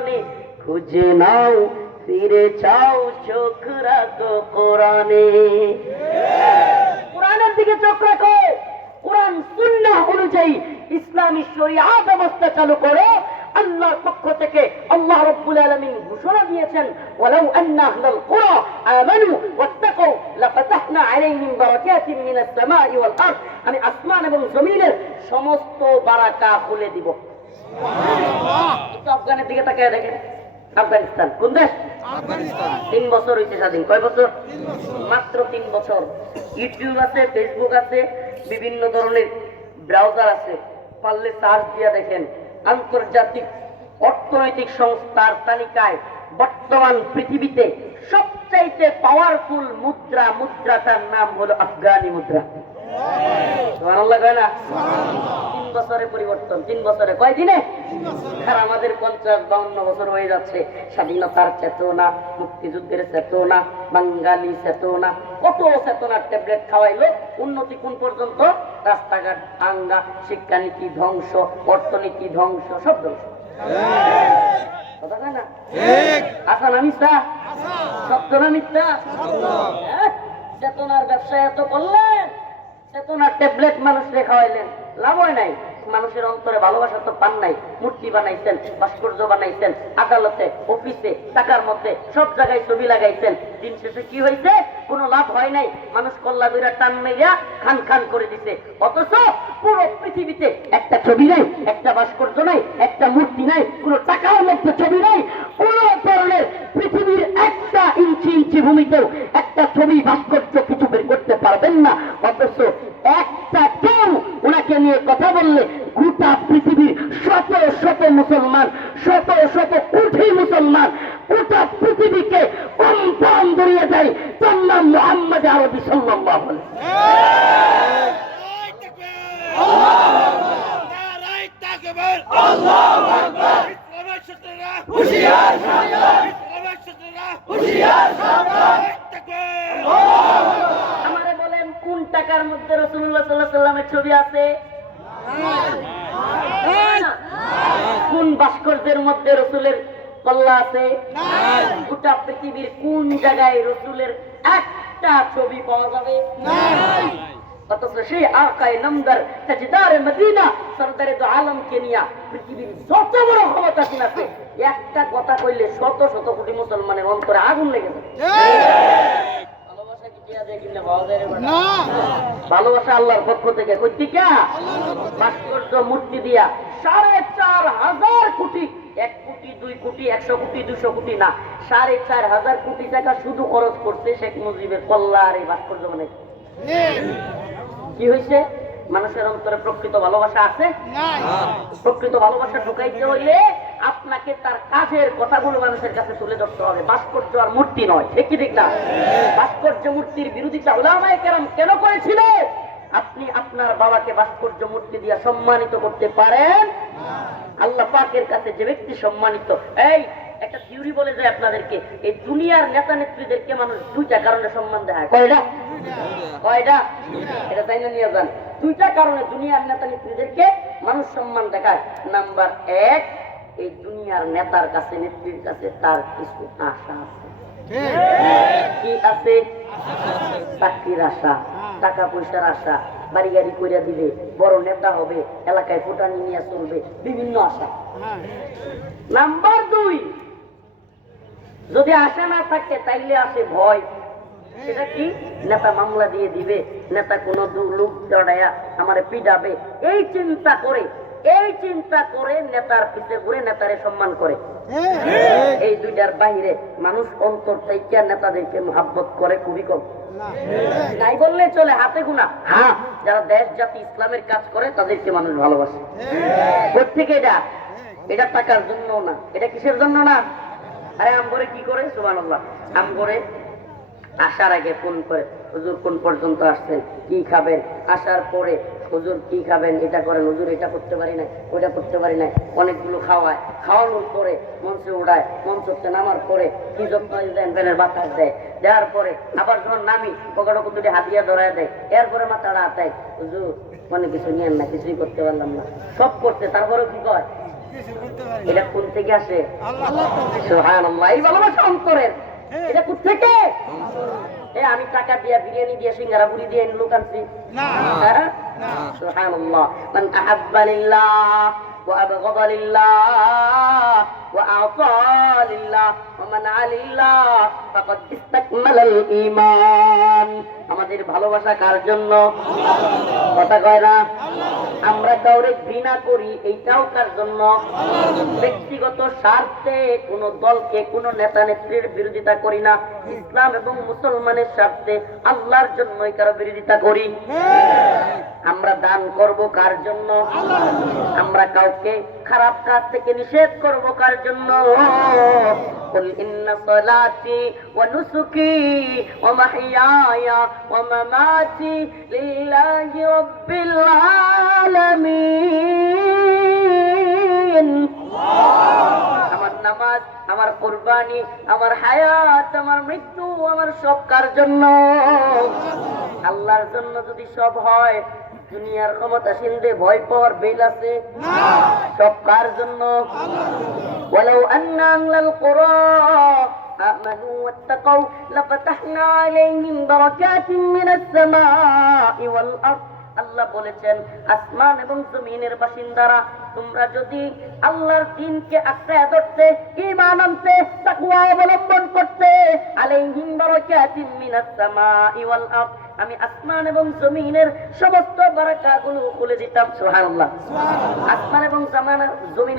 জীবনে খুঁজে নাও, ফিরে চাও চোখ রাখো কোরআনে। কোরআনের দিকে চোখ রাখো। কোরআন সুন্নাহ অনুযায়ী ইসলামী শরিয়া ব্যবস্থা চালু করো। আল্লাহর পক্ষ থেকে আল্লাহ রাব্বুল আলামিন ঘোষণা দিয়েছেন, ওয়ালাউ আন্না আহলাল কুরা আমানু ওয়াত্তাকু লাফাতাহনা আলাইহিম বারাকাতিন মিনাস সামাই ওয়াল আরদ। আমি আসমান এবং জমিনের সমস্ত বারাকা খুলে দিব। আফগানের দিকে তাকিয়ে দেখেন। আফগানিস্তান কোন দেশ? তিন বছর হয়েছে স্বাধীন। কয় বছর? মাত্র তিন বছর। ইউটিউব আছে ফেসবুক আছে বিভিন্ন ধরনের ব্রাউজার আছে। পারলে সার্চ দিয়ে দেখেন। আন্তর্জাতিক অর্থনৈতিক সংস্থার তালিকায় বর্তমান পৃথিবীতে সবচাইতে পাওয়ারফুল মুদ্রা মুদ্রাটার নাম হলো আফগানি মুদ্রা। না? তিন বছরে পরিবর্তন তিন বছরে কয় দিনে? আর আমাদের পঞ্চাশ বাউন্ন বছর হয়ে যাচ্ছে। স্বাধীনতার চেতনা মুক্তিযুদ্ধের চেতনা বাঙালি চেতনা কত চেতনার ট্যাবলেট খাওয়াইলো? উন্নতি কোন পর্যন্ত? রাস্তাঘাট আঙ্গা শিক্ষানীতি ধ্বংস অর্থনীতি ধ্বংস সব ধ্বংস। কথা কয় না? সত্য না মিথ্যা? হ্যাঁ? চেতনার ব্যবসা এত করলেন চেতনার ট্যাবলেট মানুষরে খাওয়াইলেন। লাভ হয় নাই। মানুষের অন্তরে ভালোবাসা তো পান নাই। মূর্তি বানাইছেন, ভাস্কর্য বানাইছেন, আদালতে, অফিসে, টাকার মধ্যে, সব জায়গায় ছবি লাগাইছেন। দিন শেষে কি হয়েছে কোনো লাভ হয় নাই। মানুষ কল্লা দুইরা টান মেরিয়া খান খান করে দিছে। অথচ পুরো পৃথিবীতে একটা ছবি নাই, একটা ভাস্কর্য নাই, একটা মূর্তি নাই, কোনো টাকার মধ্যে ছবি নাই। কোন ধরনের পৃথিবীর একটা ইঞ্চি ইঞ্চি ভূমিতেও একটা ছবি ভাস্কর্য অথচ একটা কেউ ওনাকে নিয়ে কথা বললে গোটা পৃথিবীর শত শত মুসলমান, শত শত কোটি মুসলমান গোটা পৃথিবীকে কম্পন ধরিয়ে দেয় তার মোহাম্মদ আরবি সাল্লাল্লাহু আলাইহি আমারে টাকার মধ্যে রসুল্লাহ সাল্লাহ সাল্লামের ছবি আছে? কোন ভাস্কর্যের মধ্যে রসুলের কল্লা আছে? গোটা পৃথিবীর কোন জায়গায় রসুলের একটা ছবি পাওয়া যাবে? অথচ সেই আকায় নমদার তাজদার মদিনা সরদারে তো আলমকে নিয়া পৃথিবীর যত বড় আছে একটা কথা কইলে শত শত কোটি মুসলমানের অন্তরে আগুন লেগে যাবে। ভালোবাসা আল্লাহর পক্ষ থেকে কৈতিকা ভাস্কর্য মূর্তি দিয়া সাড়ে চার হাজার কোটি এক কোটি দুই কোটি একশো কোটি দুশো কোটি না সাড়ে চার হাজার কোটি টাকা শুধু খরচ করছে শেখ মুজিবের কল্লার এই ভাস্কর্য মানে। কি হয়েছে মানুষের অন্তরে প্রকৃত ভালোবাসা আছে? প্রকৃত ভালোবাসা ঢুকাইতে হইলে আপনাকে তার কাজের কথাগুলো মানুষের কাছে তুলে ধরতে হবে। ভাস্কর্য আর মূর্তি নয় ঠিক কি ঠিক না? ভাস্কর্য মূর্তির বিরোধিতা ওলামায়ে কেরাম কেন করেছিল? আপনি আপনার বাবাকে ভাস্কর্য মূর্তি দিয়ে সম্মানিত করতে পারেন? আল্লাহ পাকের কাছে যে ব্যক্তি সম্মানিত এই একটা থিওরি বলে যায় আপনাদেরকে এই দুনিয়ার নেতা নেত্রীদেরকে মানুষ দুইটা কারণে সম্মান দেয়। কয়টা? কয়টা? এটা তাই না নিয়ে যান। দুইটা কারণে দুনিয়ার নেতা নেত্রীদেরকে মানুষ সম্মান দেখায়। নাম্বার এক এই দুনিয়ার নেতার কাছে নেত্রীর কাছে তার কিছু আশা আছে। কি আছে? চাকরির আশা টাকা পয়সার আশা বাড়ি গাড়ি কইরা দিবে বড় নেতা হবে এলাকায় ফুটানি নিয়ে চলবে বিভিন্ন আশা। নাম্বার দুই যদি আশা না থাকে তাইলে আসে ভয়। সেটা কি? নেতা মামলা দিয়ে দিবে নেতা কোনো লোক জড়াইয়া আমারে পিডাবে এই চিন্তা করে এই চিন্তা করে নেতার পিছে ঘুরে নেতারে সম্মান করে। এই দুইটার বাহিরে মানুষ অন্তর থেকে নেতাদেরকে মহাব্বত করে খুবই কম। নাই বললে চলে হাতে গুনা হ্যাঁ। যারা দেশ জাতি ইসলামের কাজ করে তাদেরকে মানুষ ভালোবাসে। কোথেকে এটা এটা টাকার জন্য না। এটা কিসের জন্য না? আরে আমগরে কি করে? সুমান আমগরে আসার আগে ফোন করে হুজুর কোন পর্যন্ত আসছেন? কি খাবেন? আসার পরে হুজুর কি খাবেন? এটা করেন। হুজুর এটা করতে পারি না ওটা করতে পারি না অনেকগুলো খাওয়ায়। খাওয়ানোর পরে মঞ্চে উড়ায় মঞ্চতে নামার পরে কি যত্ন দেন ফ্যানের বাতাস দেয়। দেওয়ার পরে আবার যখন নামি পকেটে দুটি হাতিয়া ধরায় দেয়। এরপরে মাথাটা আতায় হুজুর মানে কিছু নিয়েন না কিছুই করতে পারলাম না। সব করতে তারপরে কি কয়? এটা কোন থেকে আসে? ভালোবাসা অন্তরের এটা কোথ থেকে এ আমি টাকা দিয়া বিরিয়ানি দিয়া সিঙ্গারা পুরি দিয়ে লোক আনছি হ্যাঁ? সুবহানাল্লাহ মান আহাব্বা লিল্লাহ وأبغض لله وأعطى لله ومنع لله فقد استكمل الإيمان আমাদের ভালোবাসা কার জন্য কথা কয় না আমরা কাউরে ঘৃণা করি এইটাও কার জন্য ব্যক্তিগত স্বার্থে কোন দলকে কোন নেতা নেত্রীর বিরোধিতা করি না। ইসলাম এবং মুসলমানের স্বার্থে আল্লাহর জন্য কারও বিরোধিতা করি। আমরা দান করব কার জন্য। আমরা কাউকে খারাপ কাজ থেকে নিষেধ করব কার জন্য قل إن صلاتي ونسكي ومحياي ومماتي لله رب العالمين আমার নামাজ আমার কোরবানি আমার হায়াত আমার মৃত্যু আমার সব কার জন্য আল্লাহর জন্য যদি সব হয় দুনিয়ার ক্ষমতাসীনদের ভয় পাওয়ার বেল আছে সব কার জন্য ولو أن أهل القرى آمنوا واتقوا لفتحنا عليهم بركات من السماء والأرض আল্লাহ বলেছেন আসমান এবং জমিনের বাসিন্দারা তোমরা যদি আল্লাহর দিনকে আশ্রয় ধরতে ঈমান আনতে তাকওয়া অবলম্বন করতে আলাইহিম বারাকাতিন মিনাস সামাই ওয়াল আরদ। আমি আসমান এবং জমিনের সমস্ত বারাকাগুলো খুলে দিতাম সুবহানাল্লাহ। আসমান এবং জামানা জমিনের